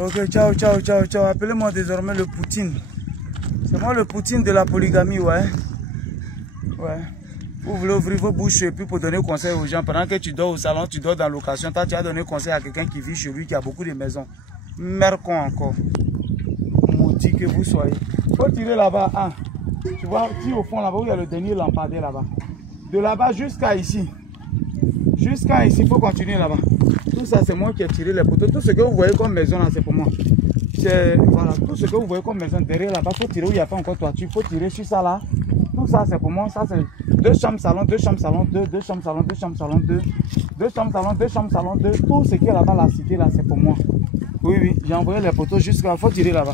Ok, ciao, ciao, ciao, ciao. Appelez-moi désormais le Poutine. C'est moi le Poutine de la polygamie, ouais. Ouais. Vous voulez ouvrir vos bouches et puis pour donner conseil aux gens. Pendant que tu dors au salon, tu dors dans location. Toi, tu as donné conseil à quelqu'un qui vit chez lui, qui a beaucoup de maisons. Mercon encore. Maudit que vous soyez. Faut tirer là-bas. Ah. Tu vois, tire au fond là-bas où il y a le dernier lampadaire là-bas. De là-bas jusqu'à ici. Jusqu'à ici, il faut continuer là-bas. Tout ça, c'est moi qui ai tiré les poteaux. Tout ce que vous voyez comme maison là, c'est pour moi. Voilà, tout ce que vous voyez comme maison derrière là-bas, il faut tirer où il n'y a pas encore toiture. Il faut tirer sur ça là. Tout ça, c'est pour moi. Ça, c'est 2 chambres, salon, 2 chambres, salon, 2 chambres, salon, 2 chambres, salon, 2 chambres, salon, 2 chambres, salon, 2. Tout ce qui est là-bas, la cité là, c'est pour moi. Oui, oui, j'ai envoyé les poteaux jusqu'à. Il faut tirer là-bas.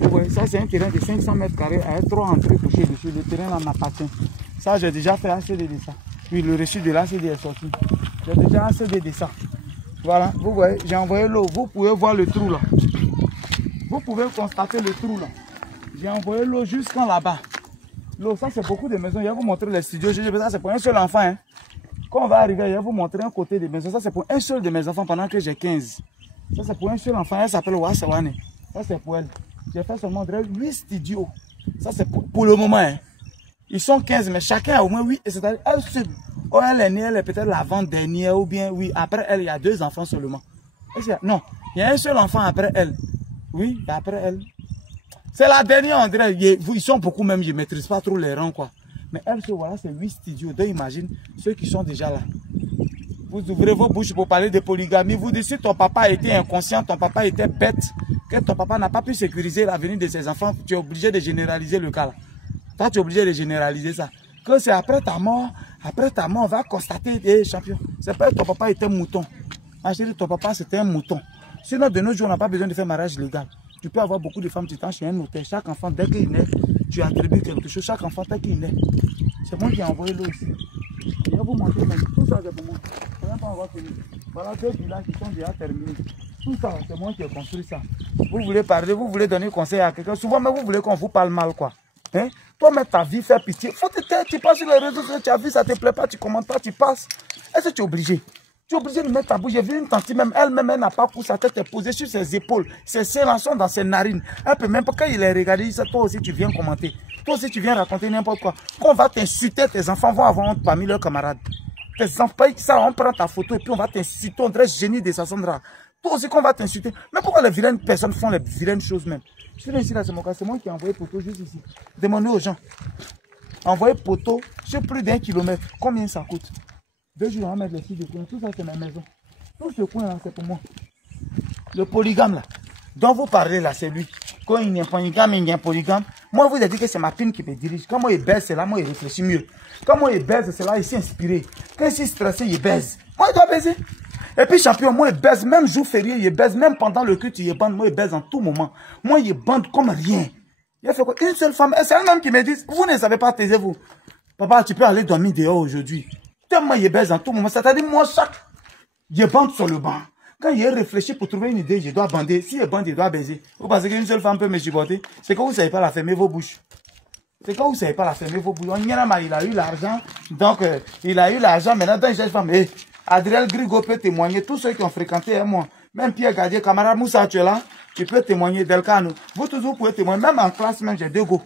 Vous voyez, ça, c'est un terrain de 500 mètres carrés avec 3 entrées couchées dessus. Le terrain là m'appartient. Ça, j'ai déjà fait ACD de ça. Puis le reçu de l'ACD est sorti. J'ai déjà ACD de ça. Voilà, vous voyez, j'ai envoyé l'eau. Vous pouvez voir le trou là. Vous pouvez constater le trou là. J'ai envoyé l'eau jusqu'en là-bas. L'eau, ça c'est beaucoup de maisons. Je vais vous montrer les studios. Ça c'est pour un seul enfant. Hein. Quand on va arriver, je vais vous montrer un côté des maisons. Ça c'est pour un seul de mes enfants pendant que j'ai 15. Ça c'est pour un seul enfant. Elle s'appelle Wasawane. Ça c'est pour elle. J'ai fait seulement 8 studios. Ça c'est pour le moment. Hein. Ils sont 15, mais chacun a au moins 8. C'est-à-dire, elle seule. Oh, elle est née, elle est peut-être l'avant-dernière, ou bien, oui, après elle, il y a 2 enfants seulement. Non, il y a un seul enfant après elle. Oui, après elle. C'est la dernière, on dirait. Ils sont beaucoup même, je ne maîtrise pas trop les rangs, quoi. Mais elle, voilà, c'est 8 studios. Donc, imagine ceux qui sont déjà là. Vous ouvrez vos bouches pour parler de polygamie. Vous dites, si ton papa était inconscient, ton papa était bête, que ton papa n'a pas pu sécuriser l'avenir de ses enfants, tu es obligé de généraliser le cas là. Toi, tu es obligé de généraliser ça. Que c'est après ta mort, on va constater, eh, champion, c'est pas que ton papa était mouton. Ma chérie, ton papa c'était un mouton. Sinon, de nos jours, on n'a pas besoin de faire mariage légal. Tu peux avoir beaucoup de femmes, tu t'en chez un notaire. Chaque enfant, dès qu'il naît, tu attribues quelque chose. Chaque enfant, dès qu'il naît. C'est moi qui ai envoyé l'eau ici. Je vais vous montrer, mais tout ça, c'est pour moi. Je n'ai pas encore fini. Voilà 2 villages qui sont déjà terminés. Tout ça, c'est moi qui ai construit ça. Vous voulez parler, vous voulez donner conseil à quelqu'un. Souvent, mais vous voulez qu'on vous parle mal, quoi. Hein? Toi-même, ta vie, faire pitié. Faut te taire, tu passes sur les réseaux sociaux, tu as vu, ça te plaît pas, tu commentes pas, tu passes. Est-ce que tu es obligé? Tu es obligé de mettre ta bouche. J'ai vu une tante même, elle-même, elle n'a pas poussé sa tête, elle est posée sur ses épaules. Ses seins sont dans ses narines. Elle peut même pas, quand il est regardé, il dit, toi aussi, tu viens commenter. Toi aussi, tu viens raconter n'importe quoi. Quand on va t'insulter, tes enfants vont avoir honte parmi leurs camarades. Tes enfants, ça, on prend ta photo et puis on va t'insulter, on dirait génie de Sassandra. Toi aussi, qu'on va t'insulter. Mais pourquoi les vilaines personnes font les vilaines choses même? Je suis ici, là, c'est mon cas. C'est moi qui ai envoyé poteau juste ici. Demandez aux gens. Envoyer poteau sur plus d'1 kilomètre. Combien ça coûte? 2 jours, on va mettre les filles de coin. Tout ça, c'est ma maison. Tout ce coin-là, c'est pour moi. Le polygame, là, dont vous parlez, là, c'est lui. Quand il y a un polygame, il y a un polygame. Moi, vous avez dit que c'est ma pine qui me dirige. Quand moi, il baise, c'est là, moi, il réfléchit mieux. Quand moi, il baise, c'est là, il s'est inspiré. Quand il s'est stressé, il baise. Moi, il doit baiser. Et puis, champion, moi, il baise, même jour férié, il baise, même pendant le culte, il bande, moi, il baise en tout moment. Moi, il bande comme rien. Il a fait quoi? Une seule femme, c'est elle-même qui me dit, vous ne savez pas, taisez-vous. Papa, tu peux aller dormir dehors aujourd'hui. Tellement il baise en tout moment. C'est-à-dire, moi, il bande sur le banc. Quand il réfléchi pour trouver une idée, je dois bander. Si il bande, il doit baiser. Vous pensez qu'une seule femme peut me supporter? C'est que vous ne savez pas la fermer vos bouches. C'est quand vous ne savez pas la fermer vos bouches. Il a eu l'argent. Donc, il a eu l'argent. Maintenant, dans une femme, Adriel Grigo peut témoigner. Tous ceux qui ont fréquenté moi. Même Pierre Gadier, camarade Moussa, tu es là. Tu peux témoigner. Delcano. Vous tous, vous pouvez témoigner. Même en classe, même, j'ai 2 go.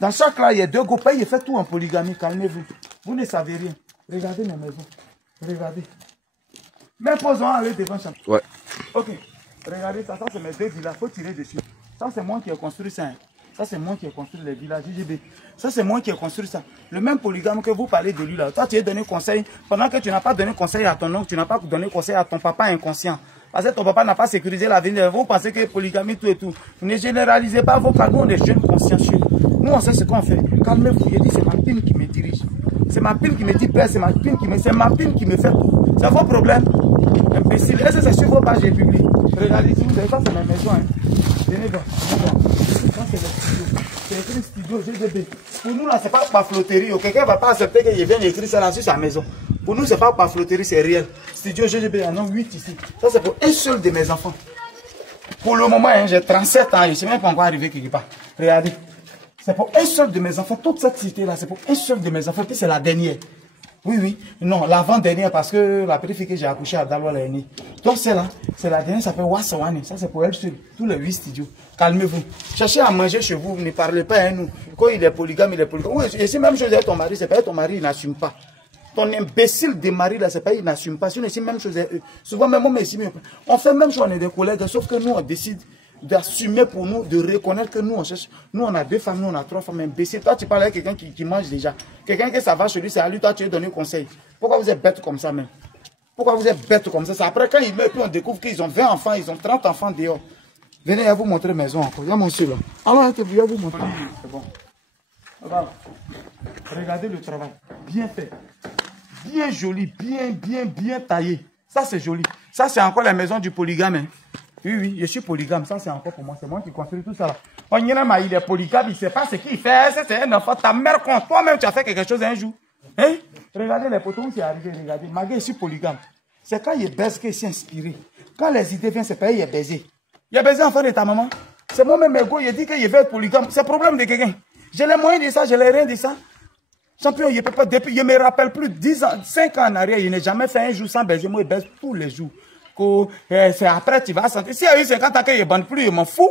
Dans chaque classe, il y a 2 go. Il fait tout en polygamie. Calmez-vous. Vous ne savez rien. Regardez mes maisons. Regardez. Même posons aller devant ça. Ouais. Ok. Regardez ça. Ça, c'est mes 2 villas. Il faut tirer dessus. Ça, c'est moi qui ai construit ça. Ça, c'est moi qui ai construit les villas JGB. Ça, c'est moi qui ai construit ça. Le même polygame que vous parlez de lui là. Toi, tu as donné conseil. Pendant que tu n'as pas donné conseil à ton oncle, tu n'as pas donné conseil à ton papa inconscient. Parce que ton papa n'a pas sécurisé l'avenir. Vous pensez que polygamie, tout et tout. Vous ne généralisez pas vos cas. Nous, on est jeunes consciencieux. Nous, on sait ce qu'on fait. Calmez-vous. Je dis, c'est ma pine qui me dirige. C'est ma pine qui me dit père. C'est ma pine qui me fait tout. C'est vos problèmes. Imbécile. Est-ce que c'est sur vos pages publiques? Regardez ici, vous savez pas, c'est ma maison. Hein. Venez donc. Ça, c'est le studio. C'est écrit studio GDB. Pour nous, là, c'est pas par flotterie. Quelqu'un ne va pas accepter qu'il vienne écrire ça là sur sa maison. Pour nous, c'est pas par flotterie, c'est réel. Studio GGB, il y en a 8 ici. Ça, c'est pour un seul de mes enfants. Pour le moment, hein, j'ai 37 ans. Je ne sais même pas encore arrivé quelque part. Regardez. C'est pour un seul de mes enfants. Toute cette cité-là, c'est pour un seul de mes enfants. Puis c'est la dernière. Oui, oui. Non, l'avant-dernière, parce que la petite fille que j'ai accouchée à Daloa l'année née. Donc, celle-là, c'est la dernière, ça s'appelle Wassawane. Ça, c'est pour elle seule. Tous les 8 studios. Calmez-vous. Cherchez à manger chez vous, ne parlez pas à nous. Quand il est polygame, il est polygame. Oui, et c'est même chose avec ton mari, c'est pas ton mari, il n'assume pas. Ton imbécile de mari, là, c'est pas, il n'assume pas. Si on essaie même chose avec eux. Souvent, même on fait même chose, on est des collègues, sauf que nous, on décide d'assumer pour nous, de reconnaître que nous on cherche, nous on a 2 femmes, nous on a 3 femmes, imbécile. Toi tu parles avec quelqu'un qui mange déjà, quelqu'un que ça va chez lui, c'est à lui, toi tu lui donnes conseil. Pourquoi vous êtes bête comme ça même? Pourquoi vous êtes bête comme ça? C'est après quand ils meurent, puis on découvre qu'ils ont 20 enfants, ils ont 30 enfants dehors. Venez, à vous montrer maison encore, il y a mon seul là. Alors, je vais vous montrer. C'est bon. Voilà. Regardez le travail, bien fait, bien joli, bien taillé. Ça c'est joli. Ça c'est encore la maison du polygame. Hein. Oui, oui, je suis polygame, ça c'est encore pour moi, c'est moi qui construis tout ça là. On y a il est polygame, il ne sait pas ce qu'il fait, c'est un enfant, ta mère compte, toi-même tu as fait quelque chose un jour. Hein? Regardez les poteaux où c'est arrivé, regardez, malgré je suis polygame. C'est quand il baise qu'il s'est inspiré. Quand les idées viennent, c'est pas il est baisé. Il a baisé enfant de ta maman. C'est moi-même, ego, il dit qu'il veut être polygame, c'est le problème de quelqu'un. J'ai les moyens de ça, j'ai les rien de ça. Champion, il peut pas, depuis, je me rappelle plus, 10 ans, 5 ans en arrière, il n'a jamais fait un jour sans baiser, moi il baise tous les jours. C'est après tu vas sentir. Si il y a eu 50 ans qu'il ne bande plus, il m'en fout.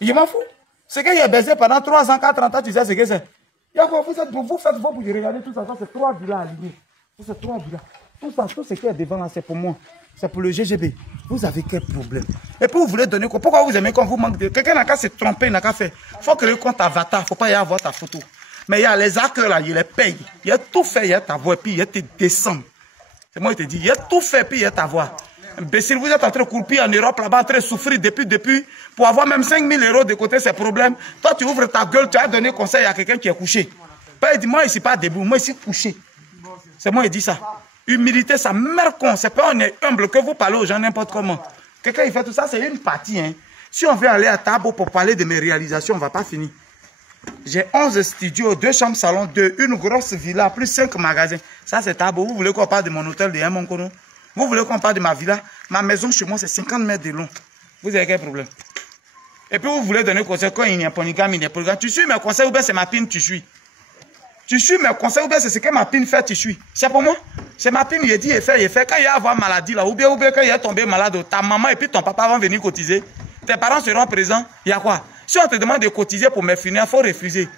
Il m'en fout. C'est qu'il a baisé pendant 3 ans, 4 ans, tu sais ce que c'est. Vous faites vous pour regarder tout ça, ça c'est 3 villas alignés. Ça c'est 3 villas. Tout ça, tout ce qui est devant là, c'est pour moi. C'est pour le GGB. Vous avez quel problème? Et puis vous voulez donner quoi? Pourquoi vous aimez quand vous manquez de... Quelqu'un n'a qu'à se tromper, il n'a qu'à faire. Il faut créer un compte avatar, il ne faut pas y avoir ta photo. Mais il y a les acteurs là, il les paye. Il a tout fait, il y a ta voix, et puis il y a tes descends. C'est moi qui te dis, il y a tout fait, puis il y a ta voix. Imbécile, vous êtes en train de courir en Europe là-bas, en train de souffrir depuis, pour avoir même 5 000 € de côté, c'est problème. Toi, tu ouvres ta gueule, tu as donné conseil à quelqu'un qui est couché. Pas, il dit, moi, je ne suis pas debout, moi, je suis couché. C'est moi qui dis ça. Humilité, ça mère con. C'est pas on est humble que vous parlez aux gens n'importe comment. Quelqu'un, il fait tout ça, c'est une partie. Hein. Si on veut aller à Tabo pour parler de mes réalisations, on ne va pas finir. J'ai 11 studios, 2 chambres salon, une grosse villa, plus 5 magasins. Ça, c'est Tabo. Vous voulez qu'on parle de mon hôtel de Yamonkono? Vous voulez qu'on parle de ma villa? Ma maison chez moi, c'est 50 mètres de long. Vous avez quel problème? Et puis vous voulez donner conseil quand il y a un polygame, il y a un polygame. Tu suis mes conseils ou bien c'est ma pine, tu suis? Tu suis mes conseils ou bien c'est ce que ma pine fait, tu suis? C'est pour moi? C'est ma pine, il dit, il fait. Quand il y a avoir maladie là, ou bien quand il est tombé malade, ta maman et puis ton papa vont venir cotiser. Tes parents seront présents. Il y a quoi? Si on te demande de cotiser pour mes funérailles, il faut refuser.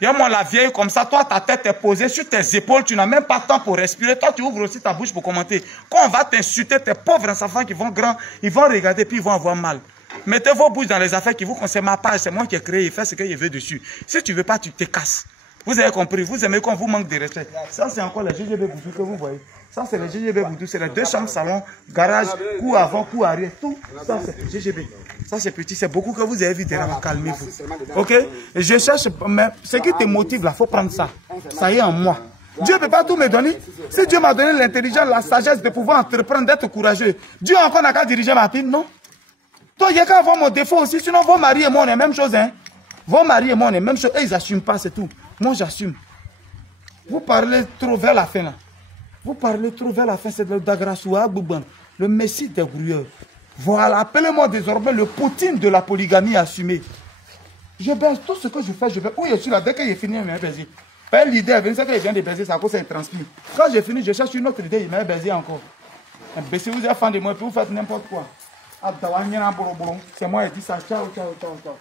Il y a moi la vieille comme ça, toi ta tête est posée sur tes épaules, tu n'as même pas de temps pour respirer. Toi tu ouvres aussi ta bouche pour commenter. Quand on va t'insulter, tes pauvres enfants qui vont grands, ils vont regarder puis ils vont avoir mal. Mettez vos bouches dans les affaires qui vous concernent. Ma page, c'est moi qui ai créé, il fait ce qu'il veut dessus. Si tu ne veux pas, tu te casses. Vous avez compris, vous aimez qu'on vous manque de respect. Ça c'est encore le GGB Boudou que vous voyez. Ça c'est le GGB Boudou, c'est les 2 chambres salon, garage, cours avant, cours arrière, tout. Ça c'est GGB. Ça c'est petit, c'est beaucoup que vous avez vu derrière, calmez-vous. Ok? Je cherche, mais ce qui te motive là, il faut prendre ça. Ça y est en moi. Dieu ne peut pas tout me donner. Si Dieu m'a donné l'intelligence, la sagesse de pouvoir entreprendre, d'être courageux, Dieu encore n'a qu'à diriger ma pile, non? Toi, il y a qu'à avoir mon défaut aussi, sinon vos maris et moi on est la même chose, hein? Vos maris et moi on est la même chose, et ils n'assument pas, c'est tout. Moi j'assume. Vous parlez trop vers la fin là. Vous parlez trop vers la fin, c'est le Dagrasoua Bouban, le messie des grouilleurs. Voilà, appelez-moi désormais le Poutine de la polygamie assumée. Je baise tout ce que je fais, je vais. Où je suis là, dès que j'ai fini, il m'a baisé. Pas l'idée, c'est qu'il vient de baiser, ça cause un transpire. Quand j'ai fini, je cherche une autre idée, il m'a baisé encore. Si vous êtes fan de moi, puis vous faites n'importe quoi. C'est moi qui dis ça, ciao, ciao, ciao, ciao.